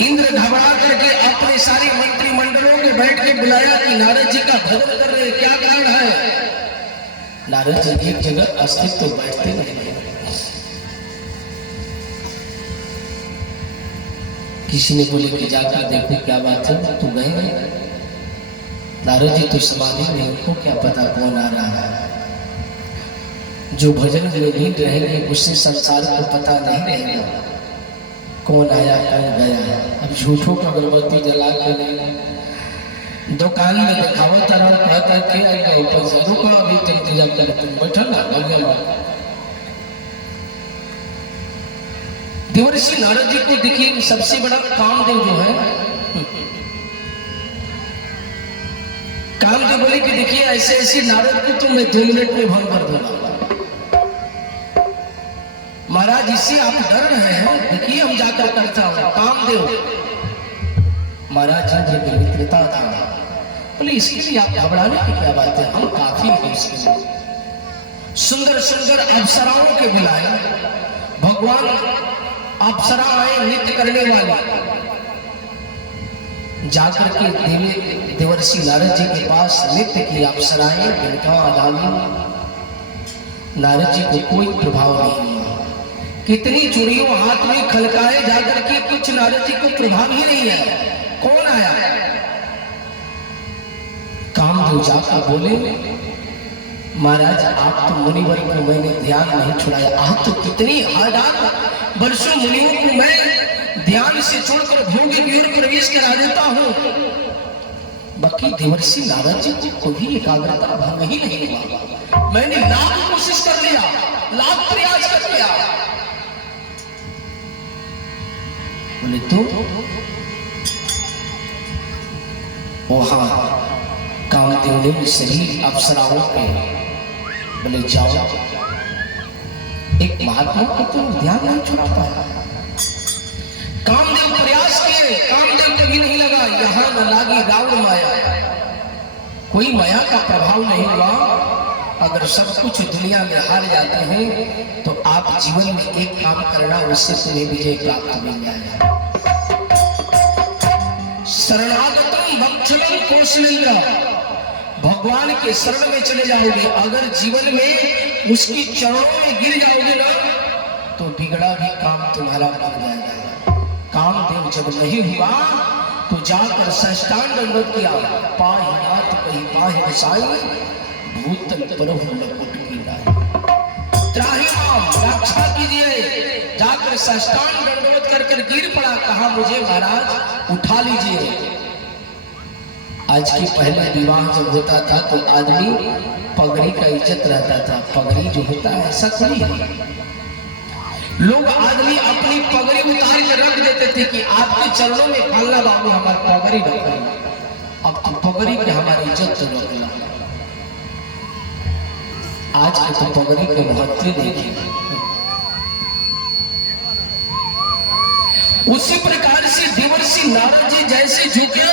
इंद्र घबरा करके अपने सारे मंत्रिमंडलों को बैठ के बुलाया कि नारद जी का भजन कर रहे, क्या कारण है? नारद जी एक जगह अस्तित्व तो बैठते नहीं। किसी ने बोले कि जाकर देखो क्या बात है, तो गए। नारद जी तो समाधि में, उनको क्या पता कौन आ रहा है। जो भजन में लीन रहेंगे उससे संसार को पता नहीं रहेगा कौन आया कौन गया। अब झूठों को अगरबत्ती जला के दुकान में दिखावत रहो, कहता के आएगा ऊपर से रुको अभी इंतजार कर, तुम बैठो ना लगे। देवर्षि नारद जी को देखिए, सबसे बड़ा कामदेव जो है, कामदेव बोले कि देखिए ऐसे ऐसे नारद को तो मैं 2 मिनट में भंग कर दूंगा। महाराज इससे आप डर रहे हैं, देखिए हम जाकर करता हूं। कामदेव महाराज जी की मित्रता था, बोले इसके लिए आप घबराने की क्या बात है, हम काफी हैं उसके लिए। सुंदर सुंदर अप्सराओं के बुलाए, भगवान अप्सरा आए नृत्य करने वाले। जाकर के देवर्षि नारद जी के पास नृत्य की अप्सराएं, इनका आदानी। नारद जी को कोई प्रभाव नहीं हुआ, कितनी चूड़ियों हाथ में खलकाए, जाकर के कुछ नारद जी को प्रभाव ही नहीं है। कौन आया? कामदेव जाकर बोले महाराज आप तो मुनिवर को मैंने ध्यान नहीं छुड़ाया, आप तो कितनी हजार वर्षों मुनियों को मैं ध्यान से छोड़कर भोग की ओर प्रवेश करा देता हूं, बाकी देवर्षि नारद जी को कभी एकाग्रता भंग ही नहीं हुआ। मैंने लाख कोशिश कर लिया, लाख प्रयास कर लिया। बोले तो वहां कामदेव ने सही अप्सराओं के बोले जाओ, एक महात्मा को तो ध्यान नहीं छुड़ा पाया। कामदेव प्रयास किए, कामदेव कभी नहीं लगा, यहां न लागी रावण माया, कोई माया का प्रभाव नहीं हुआ। अगर सब कुछ दुनिया में हार जाते हैं तो आप जीवन में एक काम करना, उससे तुम्हें विजय प्राप्त मिल जाएगा। शरणागतम भक्षणम कौशलेंद्र, भगवान के शरण में चले जाओगे, अगर जीवन में उसकी चरणों में गिर जाओगे ना तो बिगड़ा भी काम तुम्हारा बन जाएगा। कामदेव जब नहीं हुआ तो जाकर साष्टांग दंडवत किया, पाहि नाथ कही पाहि बसाई, भूतल परहु लकुट की लाए, त्राहि माम रक्षा कीजिए। जाकर साष्टांग दंडवत कर गिर पड़ा, कहा मुझे महाराज उठा लीजिए। आज के पहले विवाह जब होता था तो आदमी पगड़ी का इज्जत रहता था, पगड़ी जो होता है ऐसा थोड़ी है। लोग आदमी अपनी पगड़ी उतार के रख देते थे कि आपके चरणों में फलना बाबू हमारी पगड़ी रखना, अब तो पगड़ी के हमारी इज्जत तो रखना। आज के तो पगड़ी के महत्व देखिए। उसी प्रकार से देवर्षि नारद जी जैसे झुके,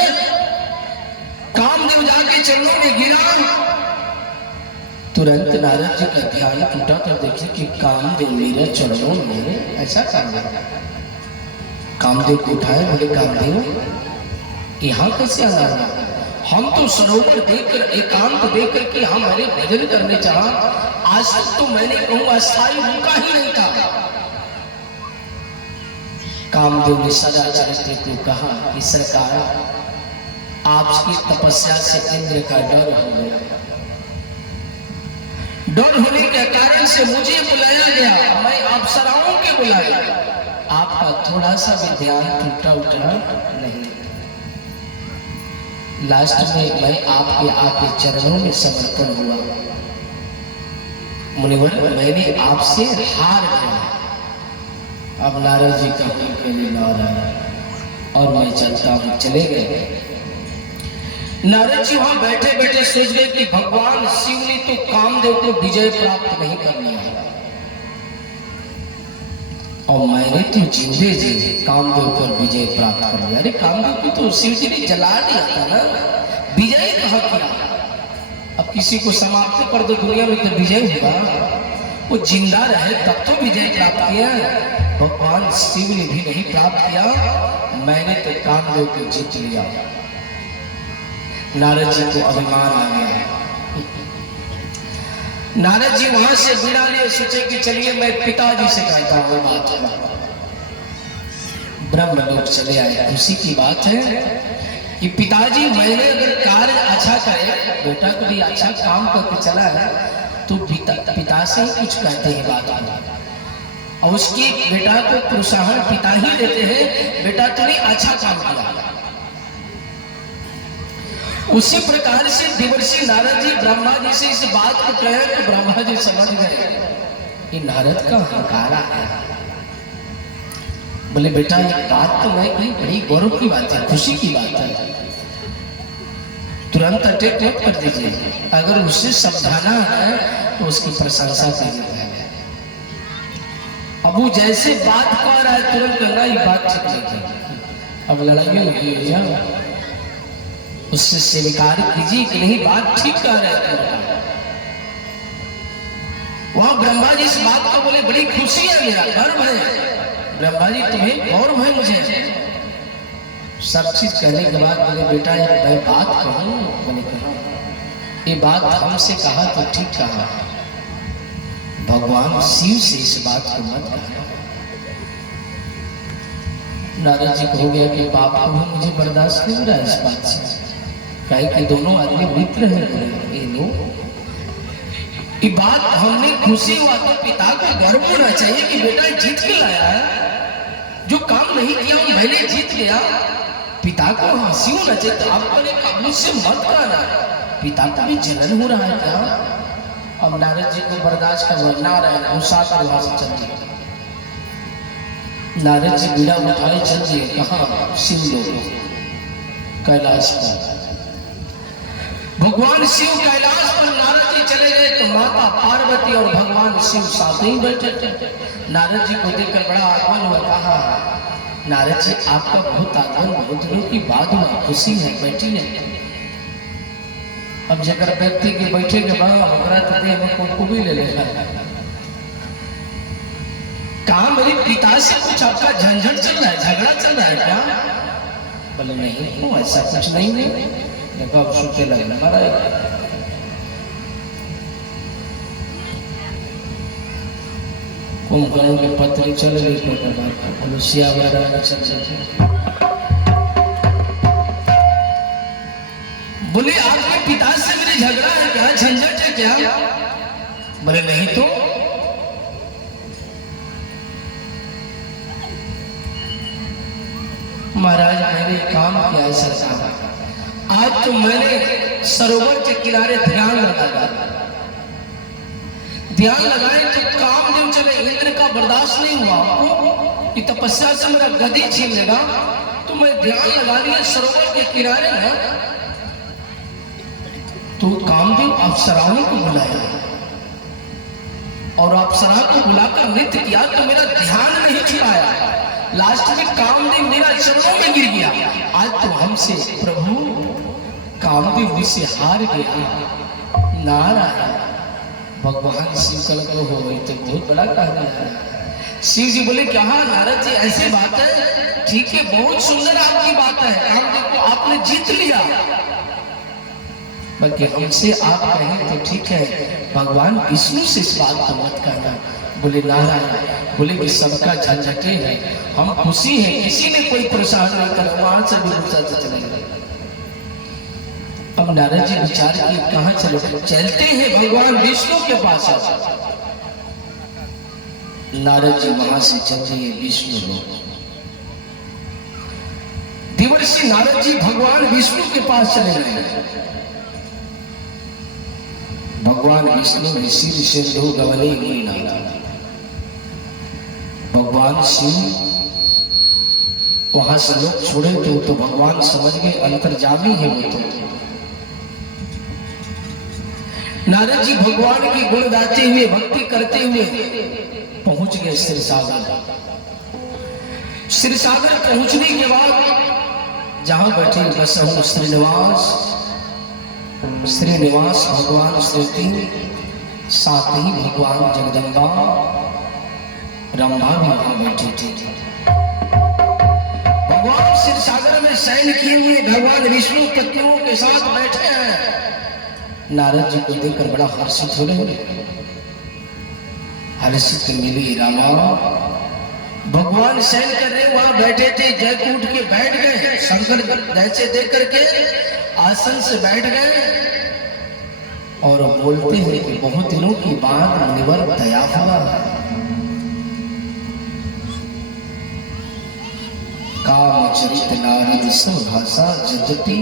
कामदेव जाके चरणों में गिरा, तुरंत नारद जी का ध्यान टूटा। तो देखिए कि कामदेव मेरे चरणों में, ऐसा कामदेव को उठाए, बोले कामदेव यहाँ कैसे आना, हम तो सरोवर देखकर एकांत देखकर कि हम हरे भजन करने चाहा, आज तक तो मैंने कहूँ अस्थायी रुका ही नहीं था। कामदेव ने सदाचार्य को कहा कि सरकार आपकी तपस्या से इंद्र का डर हो गया, डर होने के कारण से मुझे बुलाया गया, मैं अप्सराओं के बुलाया, आपका थोड़ा सा भी ध्यान टूटा उठा नहीं। लास्ट में मैं आपके आके चरणों में समर्पण हुआ। मुनिवर मैंने आपसे हार गया, अब नारद जी का के लिए ला रहा है और मैं चलता हूँ। चले गए। नारद जी वहां बैठे बैठे सोच गए कि भगवान शिव ने तो कामदेव को विजय प्राप्त नहीं करनी है, और मैंने तो जिंदे जी कामदेव पर विजय प्राप्त कर लिया। अरे कामदेव को तो शिव जी ने जला दिया था ना, विजय कहाँ किया। अब किसी को समाप्त कर दो दुनिया में तो विजय होगा, वो जिंदा रहे तब तो विजय प्राप्त किया। भगवान शिव ने भी नहीं प्राप्त किया, मैंने तो कामदेव को जीत लिया। नारद जी को अभिमान आ गया। नारद जी वहां से बिना लिए सोचे कि चलिए मैं पिताजी से कहता हूँ बात। ब्रह्मलोक चले आए। खुशी की बात है कि पिताजी मैंने अगर कार्य अच्छा करे, बेटा कभी अच्छा काम करके चला है तो पिता से ही कुछ कहते हैं बात, और उसकी बेटा को प्रोत्साहन पिता ही देते हैं, बेटा तूने अच्छा काम किया। उसी प्रकार से देवर्षि नारद जी ब्रह्मा जी से इस बात को कहे तो ब्रह्मा जी समझ गए कि नारद का हंकारा है। बोले बेटा ये बात तो मैं कही बड़ी गौरव की बात है, खुशी की बात है, तुरंत अटैक मत कर दीजिए। अगर उससे समझाना है तो उसकी प्रशंसा कीजिए। अब वो जैसे बात कर रहा है तुरंत कहना ये बात ठीक नहीं थी, अब लड़ाई होगी भैया, उससे स्वीकार कीजिए कि नहीं बात ठीक कह रहे हैं। वहां ब्रह्मा जी इस बात को बोले बड़ी खुशी है, मेरा गर्व है ब्रह्मा जी, तुम्हें गौरव है मुझे। सब चीज कहने के बाद बोले बेटा मैं बात कहूं, बोले कहा ये बात हमसे कहा तो ठीक कहा, भगवान शिव से इस बात को मत कहा। नारद जी को हो गया कि बाप को भी मुझे बर्दाश्त नहीं हो रहा है इस बात से, कहे कि दोनों आदमी मित्र हैं, ये लोग ये बात हमने खुशी हुआ तो पिता को गर्व होना चाहिए कि बेटा जीत के लाया है, जो काम नहीं किया वो मैंने जीत गया, पिता को हंसी होना चाहिए। तो आपको मुझसे मत कहना, पिता को भी जलन हो रहा है क्या? अब नारद जी को बर्दाश्त कर ना रहे, गुस्सा कर वहां से चल दिए। नारद जी बीड़ा उठाए चल दिए कहाँ? शिव लोग कैलाश पर। भगवान शिव कैलाश पर नारद जी चले गए तो माता पार्वती और भगवान शिव साथ ही बैठे थे। नारद जी को देखकर बड़ा आगमन हुआ, कहा नारद जी आपका बहुत आगमन बहुत दिनों की बात हुआ, खुशी है, बैठी है। अब जगह व्यक्ति के बैठे के बाद को भी ले लेगा। कहा मेरे पिता से कुछ आपका झंझट चल रहा है, झगड़ा चल रहा है क्या? बोले नहीं ऐसा कुछ नहीं है। सूखे लगना कुंभकर्ण के पत्र चल रही, मनुष्या वगैरह चल जाते। बोले आपके पिता से मेरे झगड़ा है क्या, झंझट है क्या? बोले नहीं तो। महाराज मैंने काम किया है सरकार, आज तो मैंने सरोवर के किनारे ध्यान लगाया, ध्यान लगाए तो कामदेव चले, इंद्र का बर्दाश्त नहीं हुआ कि तपस्या से मेरा गदी छीन लेगा, तो मैं ध्यान लगा लिया सरोवर के किनारे में। तो कामदेव अप्सराओं को बुलाया और अप्सरा को बुलाकर नृत्य किया, तो मेरा ध्यान नहीं छुड़ाया। लास्ट में कामदेव मेरा चरणों में गिर गया। आज तो हमसे प्रभु कामदेव मुझसे हार गया। नारायण भगवान शिव कल हो गई तो बहुत बड़ा कहना है। शिव जी बोले क्या नारद जी ऐसी बात है? ठीक है, बहुत सुंदर आपकी बात है, कामदेव को आपने जीत लिया, बल्कि हमसे आप कहें तो ठीक है, भगवान विष्णु से इस बात को मत कहना। बोले नारायण, बोले कि सबका झंझटे है, हम खुशी हैं, किसी ने कोई प्रोत्साहन नहीं करा, वहां से भी गुस्सा से चले गए। अब नारद जी विचार किए कहाँ चले, चलते हैं भगवान विष्णु के पास। नारद जी वहां से चल रहे विष्णु लोग। देवर्षि नारद जी भगवान विष्णु के पास चले गए। भगवान विष्णु ऋषि सिंधु गवली नीनाथ, भगवान शिव वहां से लोग छोड़े तो भगवान समझ गए अंतर्जामी है वो। तो नारद जी भगवान की गुण गाते हुए भक्ति करते हुए पहुंच गए क्षीर सागर। क्षीर सागर पहुंचने के बाद जहां बैठे बस हूं श्रीनिवास भगवान श्रुति, साथ ही भगवान जगदम्बा रंभा भी वहां बैठे थे। भगवान क्षीर सागर में शयन किए हुए भगवान विष्णु पत्नियों के साथ बैठे हैं। नारद जी को देखकर बड़ा हर्षित हो रहे हैं। हर्षित मिली रामा, भगवान शयन कर रहे वहां बैठे थे, जय उठ के बैठ गए। शंकर जैसे देख करके आसन से बैठ गए और बोलते हैं कि बहुत दिनों की बाद मुनिवर दया हुआ। काम चरित नारद सुभाषा जगती।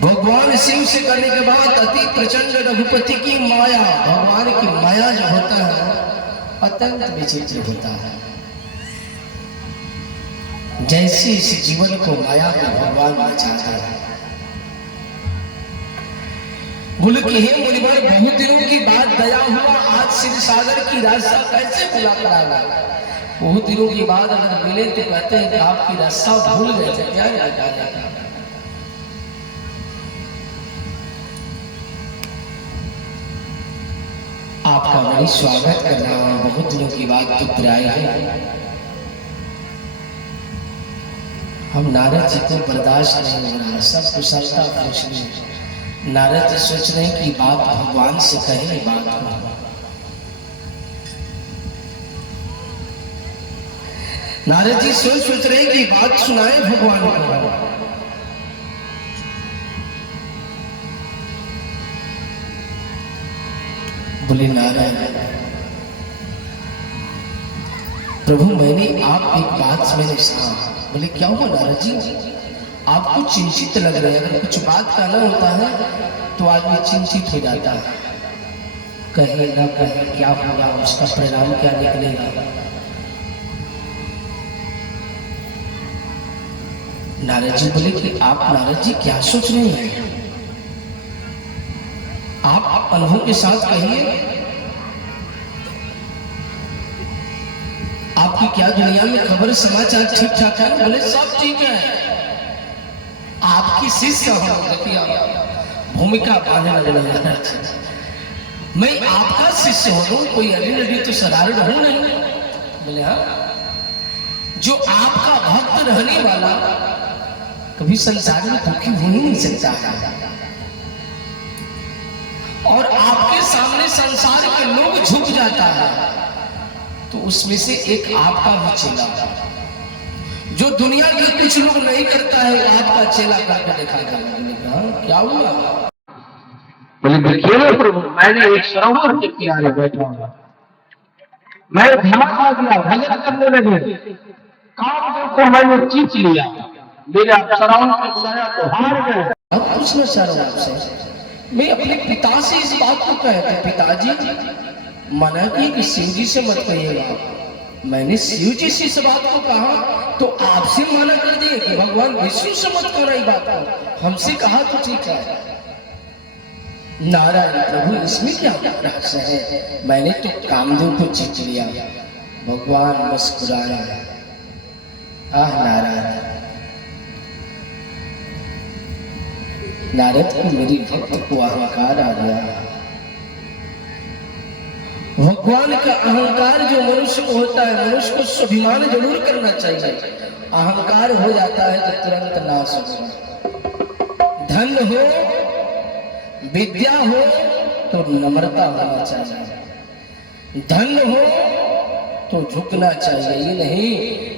भगवान शिव से करने के बाद अति प्रचंड रघुपति की माया, भगवान की माया जो होता है अत्यंत विचित्र होता है। जैसे इस जीवन को माया में भगवान बचाता है। बोले कि हे मुनिवर, बहुत दिनों की बाद दया हुआ, आज क्षीर सागर की रास्ता कैसे भुला करागा। बहुत दिनों की बाद अगर मिले तो कहते हैं कि आपकी रास्ता भूल गए थे क्या याद आ जाता। आपका बड़ी स्वागत कर रहा हूं, बहुत दिनों की बाद पुत्र आए हैं। हम नारद जी को बर्दाश्त नहीं हो रहा, सब कुशलता पूछ रहे। नारद जी सोच रहे हैं कि बात भगवान से कहे बात को। नारद जी सोच रहे हैं कि बात सुनाए भगवान को। बोले नारायण प्रभु, मैंने आप एक बात मैंने सुना। बोले क्या हुआ नारद जी, आपको चिंतित लग रहे हैं। अगर कुछ बात कहना होता है तो आदमी चिंतित हो जाता है, कहे ना कहे क्या होगा, उसका परिणाम क्या निकलेगा। नारद जी बोले कि आप नारद जी क्या सोच रहे हैं, आप अनुभव के साथ कहिए। आपकी क्या दुनिया में खबर समाचार ठीक ठाक है? बोले सब ठीक है। आपकी शिष्य भूमिका पाने लगे, मैं आपका शिष्य हूं, कोई अड़ी तो साधारण हूं नहीं। बोले हाँ, जो आपका भक्त रहने वाला कभी संसार में दुखी हो ही नहीं सकता है। और आपके सामने संसार के लोग झुक जाता है, तो उसमें से एक आपका भी चेला, जो दुनिया के कुछ लोग नहीं करता है, वो आपका चेला करके दिखाएगा। क्या हुआ? बोले देखिए प्रभु, मैंने एक सरोवर के किनारे बैठा हूं, मैं धमा खा गया, भजन करने लगे, कामदेव को मैंने खींच लिया, मेरे अप्सराओं के साया तो हार गए। अब पूछना चाह रहा हूं आपसे, मैं अपने पिता से इस बात को कहता, पिताजी मना किए कि शिव जी से मत कहिएगा। मैंने शिव जी से इस बात को कहा तो आपसे मना कर दिए कि भगवान विष्णु से मत कहना इस बात को, हमसे कहा तो ठीक है। नारायण प्रभु, इसमें क्या रहस्य है? मैंने तो कामदेव को जीत लिया। भगवान मुस्कुराया, आह नारायण, नारद को मेरी भक्त को अहंकार आ गया। भगवान का अहंकार जो मनुष्य को होता है, मनुष्य को स्वाभिमान जरूर करना चाहिए। अहंकार हो जाता है तो तुरंत नाश होगा। धन हो, विद्या हो तो नम्रता होना चाहिए। धन हो तो झुकना चाहिए, ये नहीं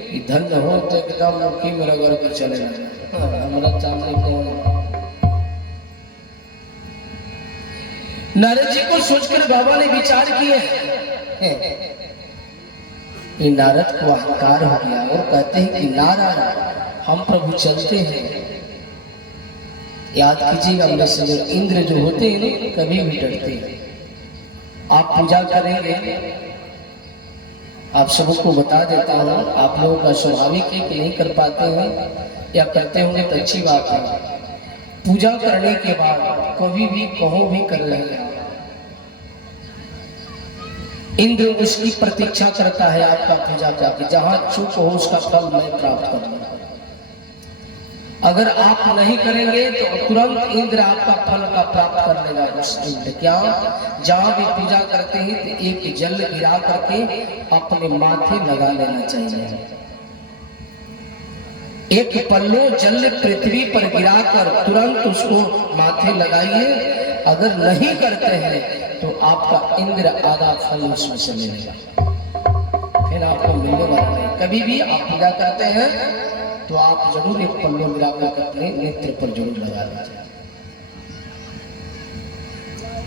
कि धन हो तो एकदम मुखी में रगड़ कर चले लगे। हमारा सामने कौन? नारद जी को सोचकर बाबा ने विचार किए। नारद को अहंकार हो गया और कहते हैं कि नारायण हम प्रभु चलते हैं। याद कीजिएगा मेरे से, इंद्र जो होते हैं ना कभी भी डरते हैं। आप पूजा करेंगे, आप सबको बता देता हूँ, आप लोगों का स्वाभाविक है कि नहीं कर पाते हैं या करते होंगे तो अच्छी बात है। पूजा करने के बाद कभी भी कहो भी कर लेंगे, इंद्र उसकी प्रतीक्षा करता है आपका पूजा करके, जहां चूक हो उसका फल मैं प्राप्त करूंगा। अगर आप नहीं करेंगे तो तुरंत इंद्र आपका फल का प्राप्त कर लेगा। इंद्र क्या, जहां भी पूजा करते हैं तो एक जल गिरा करके अपने माथे लगा लेना चाहिए। एक पल्लो जल पृथ्वी पर गिराकर तुरंत उसको माथे लगाइए। अगर नहीं करते हैं तो आपका इंद्र आधा फल उसमें से मिलेगा, फिर आपको मिलने वाला नहीं। कभी भी आप पूजा करते हैं तो आप जरूर एक पल्लो गिराकर अपने नेत्र पर जरूर लगा लीजिए।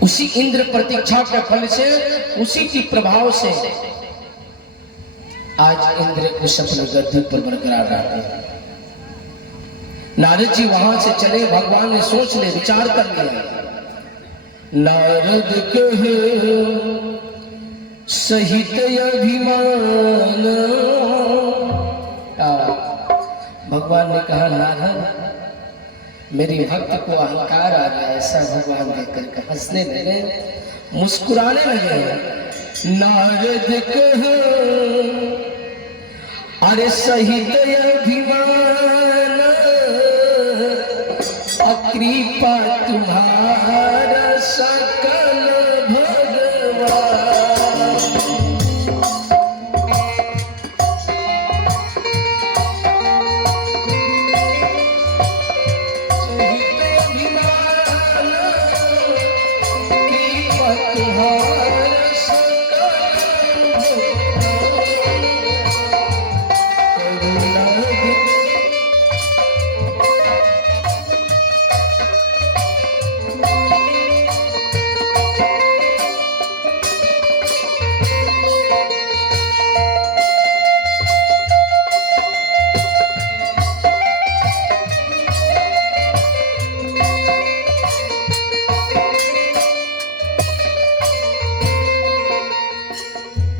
उसी इंद्र प्रतीक्षा के फल से, उसी के प्रभाव से आज इंद्र उस अपने गद्दी पर बरकरार रहते हैं। नारद जी वहां से चले, भगवान ने सोच ले, विचार कर लिया। नारद कहे सहित अभिमान, भगवान ने कहा नारद मेरी भक्त को अहंकार आ गया। ऐसा भगवान देखकर के हंसने लगे, मुस्कुराने लगे। नारद कहे अरे सहित अभिमान, कृपा तुम्हारा सकल भगवान। सहित अभिमान, कृपा तुम्हारा सकल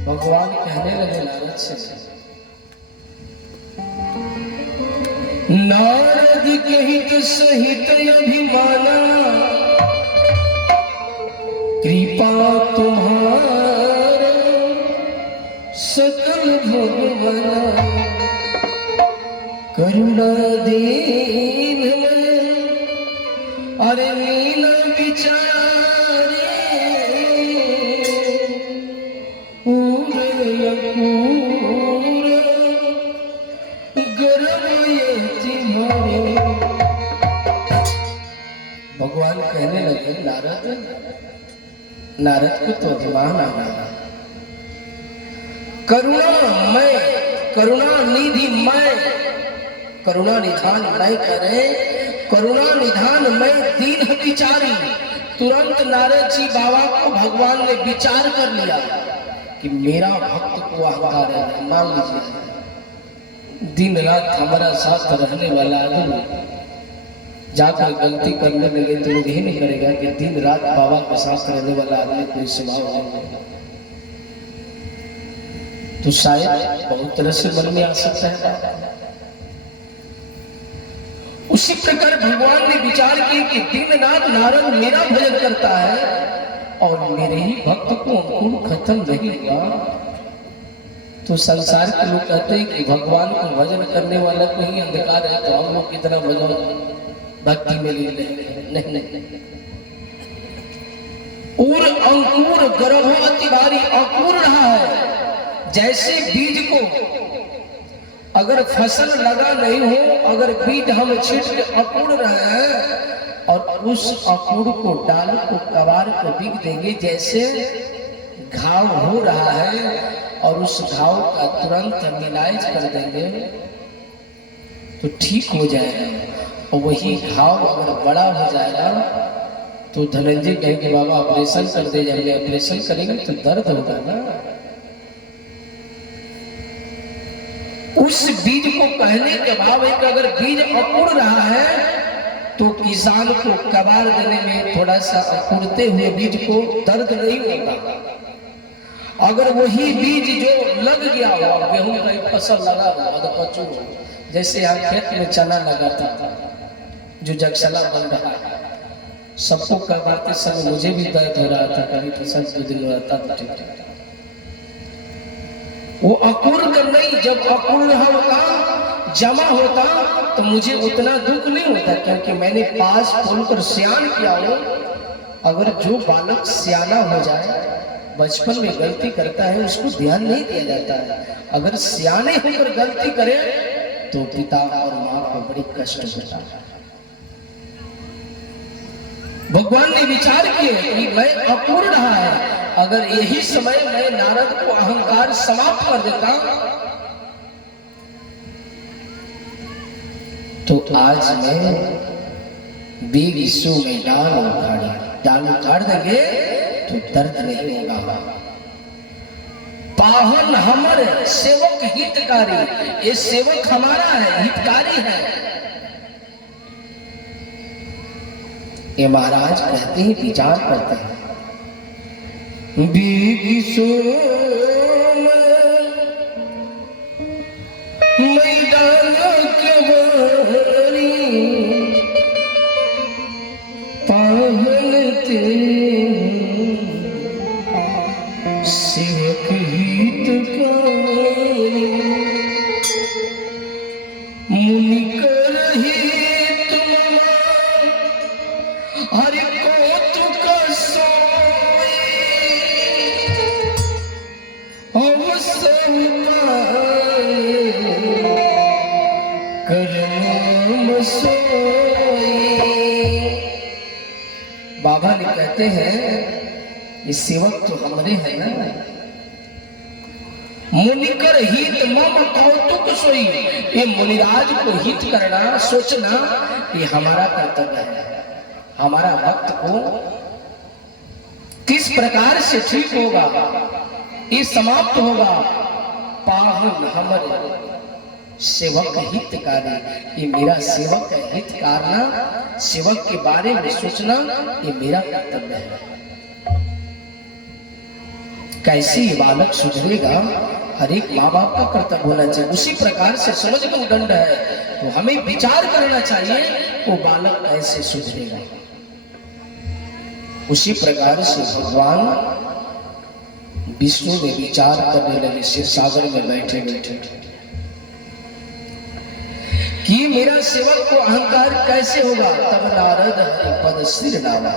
भगवान कहने लगे नारद से, नारद कहित सहित अभिमाना, कृपा तुम्हारा सकल भगवाना। करुणा दीन अरे लीला विचारे, भगवान कहने लगे नारद, नारद को तो अभिमान आ गया। करुणा मैं, करुणा निधि मैं, करुणा निधान मैं कह रहे, करुणा निधान मैं दीन विचारी। तुरंत नारद जी बाबा को भगवान ने विचार कर लिया कि मेरा भक्त को अहंकार है। मान लीजिए दिन रात हमारा साथ रहने वाला आदमी जाकर गलती करने लगे तो लोग यही नहीं करेगा कि दिन रात बाबा के साथ रहने वाला आदमी कोई स्वभाव नहीं, तो शायद बहुत तरह से मन में आ सकता है। उसी प्रकार भगवान ने विचार किया कि दिन रात नारद मेरा भजन करता है और मेरे ही भक्त को अंकुर खत्म नहीं हुआ, तो संसार के लोग कहते हैं कि भगवान को भजन करने वाला को ही अंधकार है, तो हम लोग कितना भजन भक्ति में लीन नहीं। और अंकुर गर्भो अति भारी, अंकुर रहा है। जैसे बीज को अगर फसल लगा नहीं हो, अगर बीज हम छीट के अंकुर रहे हैं और उस अंकुर को डाल को कबार को बिग देंगे, जैसे घाव हो रहा है और उस घाव का तुरंत हम इलाज कर देंगे तो ठीक हो जाएगा। और वही घाव अगर बड़ा हो जाएगा तो धनंजय कहेंगे बाबा ऑपरेशन कर दे, जाएंगे ऑपरेशन करेंगे तो दर्द होगा ना। उस बीज को कहने के बाद एक अगर बीज अंकुर रहा है तो किसान को कबार देने में थोड़ा सा अंकुरते हुए बीज को दर्द नहीं होगा। अगर वही बीज जो लग गया हो, गेहूं का फसल लगा हुआ, जैसे यहाँ खेत में चना लगा था जो जगसला बन रहा है, सबको करवाते समय मुझे भी दर्द हो रहा था, कभी फसल 2 दिन रहता था ठीक। वो अंकुर कर नहीं, जब अंकुर होता जमा होता तो मुझे उतना दुख नहीं होता, क्योंकि मैंने पास खोलकर सियान किया हो। अगर जो बालक सियाना हो जाए, बचपन में गलती करता है, उसको ध्यान नहीं दिया जाता है। अगर सियाने होकर गलती करे तो पिता और माँ को बड़ी कष्ट होता है। भगवान ने विचार किए कि मैं अपूर्ण रहा है, अगर यही समय मैं नारद को अहंकार समाप्त कर देता तो आज मैं बेविसु में डाल उखाड़ देंगे तो दर्द नहीं होगा। पाहन हमर सेवक हितकारी, ये सेवक हमारा है, हितकारी है। ये महाराज कहते हैं, विचार करते हैं, बेविसु मैं डाल के सेवक हितकारी, मुनि कर हित ममा, हरि कौतुक सोई, अवसर पाए करम सोई। बाबा ने कहते हैं ये सेवक तो हमारे हैं ना। मुनिकर हित मम कौतुक सोई, ये मुनिराज को हित करना, सोचना ये हमारा कर्तव्य है। हमारा भक्त को किस प्रकार से ठीक होगा, ये समाप्त होगा। पाहुन हमारे सेवक हितकारी, ये मेरा सेवक है, हित करना, सेवक के बारे में सोचना ये मेरा कर्तव्य है। कैसे ये बालक सुधरेगा, हर एक माँ बाप का कर्तव्य होना चाहिए। उसी प्रकार से समझ को दंड है, तो हमें विचार करना चाहिए वो बालक कैसे सुधरेगा। उसी प्रकार से भगवान विष्णु ने विचार करने लगे शिव सागर में बैठे बैठे कि मेरा सेवक को अहंकार कैसे होगा। तब नारद हरिपद सिर डाला।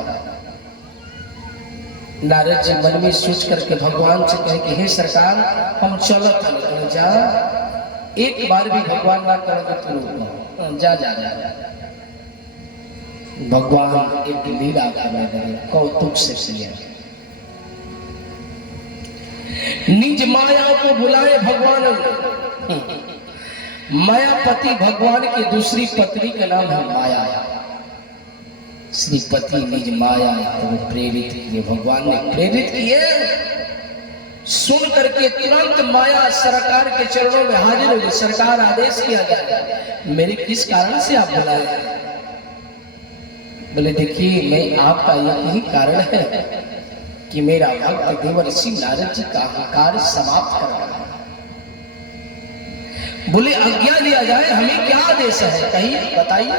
नारद जी मन में सोच करके भगवान से कहे कि हे सरकार हम चलत हैं, जा एक बार भी भगवान ना करोगे तो जा जा जा। भगवान एक लीला करने लगे, कौतुक से किया। निज माया को बुलाए भगवान। मायापति भगवान की दूसरी पत्नी का नाम है माया। श्रीपति निज माया तो प्रेरित किए, भगवान ने प्रेरित किए। सुन करके तुरंत माया सरकार के चरणों में हाजिर हो गई। सरकार आदेश किया गया, मेरे किस कारण से आप बुलाए? बोले देखिए मैं आपका यही कारण है कि मेरा भक्त देवर्षि नारद जी का अहंकार समाप्त कर रहा है। बोले आज्ञा दिया जाए, हमें क्या आदेश है, कहिए बताइए।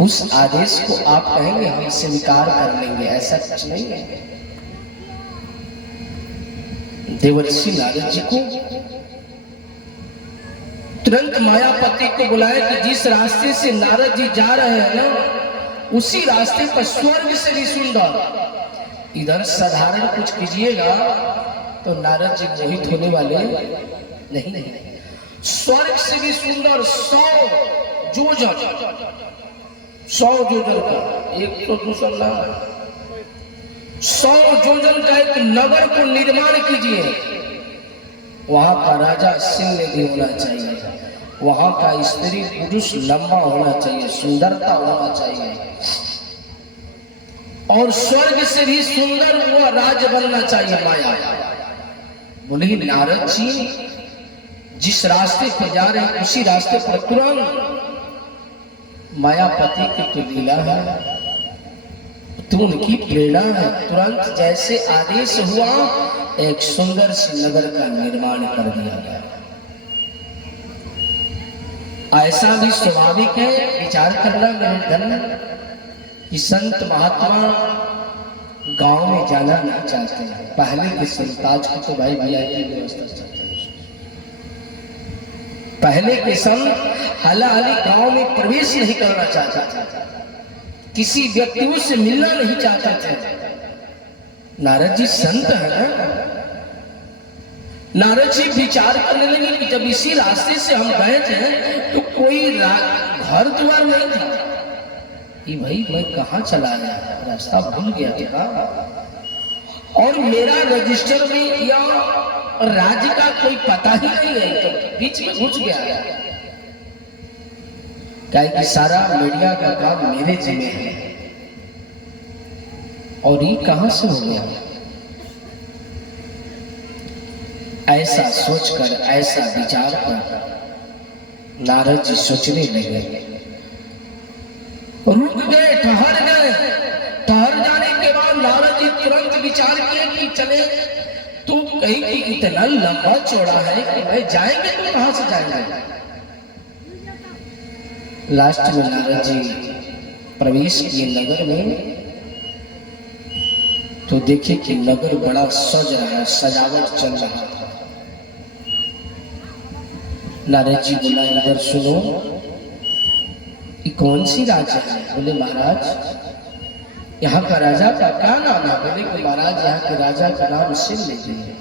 उस आदेश को आप कहेंगे हम स्वीकार कर लेंगे, ऐसा कुछ नहीं है। देवर्षि नारद जी को तुरंत मायापति को बुलाया कि जिस रास्ते से नारद जी जा रहे हैं ना, उसी रास्ते पर स्वर्ग से भी सुंदर, इधर साधारण कुछ कीजिएगा तो नारद जी मोहित होने वाले नहीं। स्वर्ग से भी सुंदर 100 जोजन का, एक तो दूसरा 100 जोजन का एक नगर को निर्माण कीजिए। वहां का राजा सिंह भी होना चाहिए, वहां का स्त्री पुरुष लंबा होना चाहिए, सुंदरता होना चाहिए, और स्वर्ग से भी सुंदर वो राज बनना चाहिए माया। बोले नारद जी जिस रास्ते पर जा रहे हैं उसी रास्ते पर तुरंत मायापति की तो लीला है, तो उनकी प्रेरणा है। तुरंत जैसे आदेश हुआ एक सुंदर से नगर का निर्माण कर दिया गया। ऐसा भी स्वाभाविक है, विचार करना मेरे धन कि संत महात्मा गांव में जाना नहीं चाहते हैं। पहले के संत, आज की तो भाई वीआईपी व्यवस्था चलती है। पहले के संत हालाहाली गांव में प्रवेश नहीं करना चाहते थे, किसी व्यक्तियों से मिलना नहीं चाहते थे। नारद जी संत है ना, नारद जी विचार करने लगे कि जब इसी रास्ते से हम गए थे तो कोई घर द्वार नहीं था, कि भाई मैं कहाँ चला गया, रास्ता भूल गया था, और मेरा रजिस्टर में या राज्य का कोई पता ही नहीं है, तो बीच में घुस गया है। क्या कि सारा मीडिया का काम मेरे जिम्मे है, और ये कहां से हो गया। ऐसा सोचकर, ऐसा विचार कर नारद जी सोचने लगे, रुक गए, ठहर गए। ठहर जाने के बाद नारद जी तुरंत विचार किए कि चले तो कहीं कि इतना लंबा चौड़ा है कि भाई जाएंगे तो कहां से जाएंगे। लास्ट में नारद जी प्रवेश किए नगर में, तो देखे कि नगर बड़ा सज रहा है, सजावट चल रहा है। नारद जी बोला, इधर सुनो, ये कौन सी राजा है। बोले महाराज यहाँ का राजा का क्या नाम है। बोले कि महाराज यहाँ के राजा का नाम शिव लेते हैं।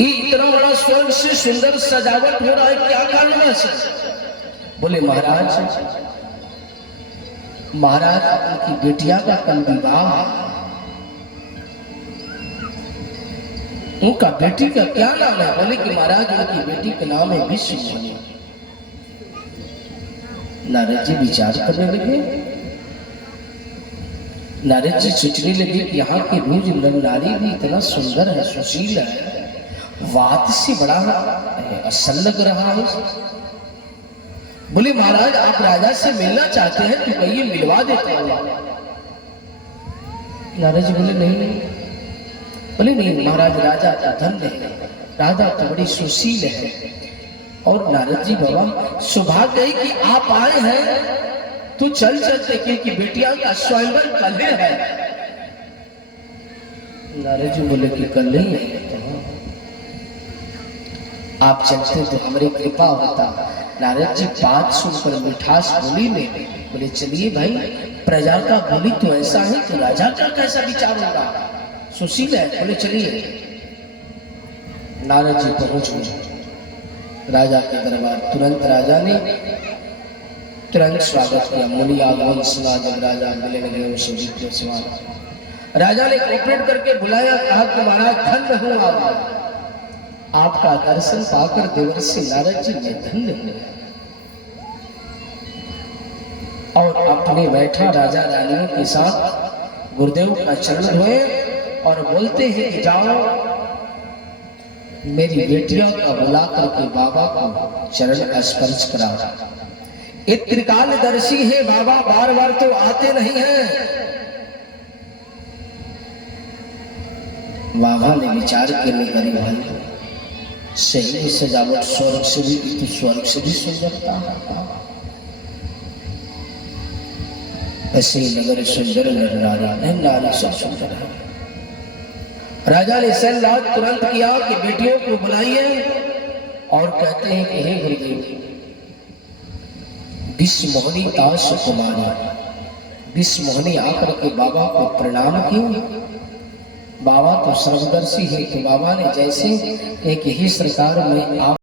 ये इतना बड़ा स्वर्ग से सुंदर सजावट हो रहा है, क्या कारण है। बोले महाराज उनकी बेटिया का कल विवाह है। उनका बेटी का क्या नाम है। बोले कि महाराज उनकी बेटी का नाम है विश्वमणि। नारद जी विचार करने लगे। नारद जी सोचने लगे कि यहाँ की रोज नारी भी इतना सुंदर है, सुशील है, बात से बड़ा असल लग रहा है। बोले महाराज आप राजा से मिलना चाहते हैं तो कहिए, मिलवा देते हैं। नारद जी बोले नहीं। बोले नहीं महाराज, राजा का धन्य है, राजा तो बड़ी सुशील है। और नारद जी बाबा सौभाग्य है कि आप आए हैं, तो चल चलते क्योंकि बेटिया का स्वयंवर कल है। नारद जी बोले कि कल नहीं है, आप चलते तो हमारी कृपा होता। नारद जी बात सुनकर मिठास बोली में बोले चलिए भाई, प्रजा का बोली तो ऐसा है तो राजा का कैसा विचार होगा, सुशील है। बोले चलिए। नारद जी पहुंच गए राजा के दरबार। तुरंत राजा ने तुरंत स्वागत किया। मुनि आगमन सुना जब राजा मिले लगे उनसे विद्य सवाल। राजा ने कोऑपरेट करके बुलाया, कहा कि महाराज धन्य हूं आपका दर्शन पाकर देवर्षि नारद जी ने धन्य हुए। और अपने बैठा राजा रानियों के साथ गुरुदेव का चरण धोए और बोलते हैं कि जाओ मेरी बेटियों का बुला करके बाबा को चरण स्पर्श कराओ। ये त्रिकालदर्शी है बाबा, बार बार तो आते नहीं हैं। बाबा ने विचार करने करी, भाई सही सजावट स्वर्ग से भी, तो स्वर्ग से भी सुंदरता है। ऐसे नगर सुंदर नर नारी, नारी सब सुंदर है। राजा ने सलाह तुरंत किया कि बेटियों को बुलाइए और कहते हैं कि हे गुरुदेव, विश्वमोहिनी दास कुमारी। विश्वमोहिनी आकर के बाबा को प्रणाम की। बाबा तो सर्वदर्शी है, कि बाबा ने जैसे एक ही सरकार में आप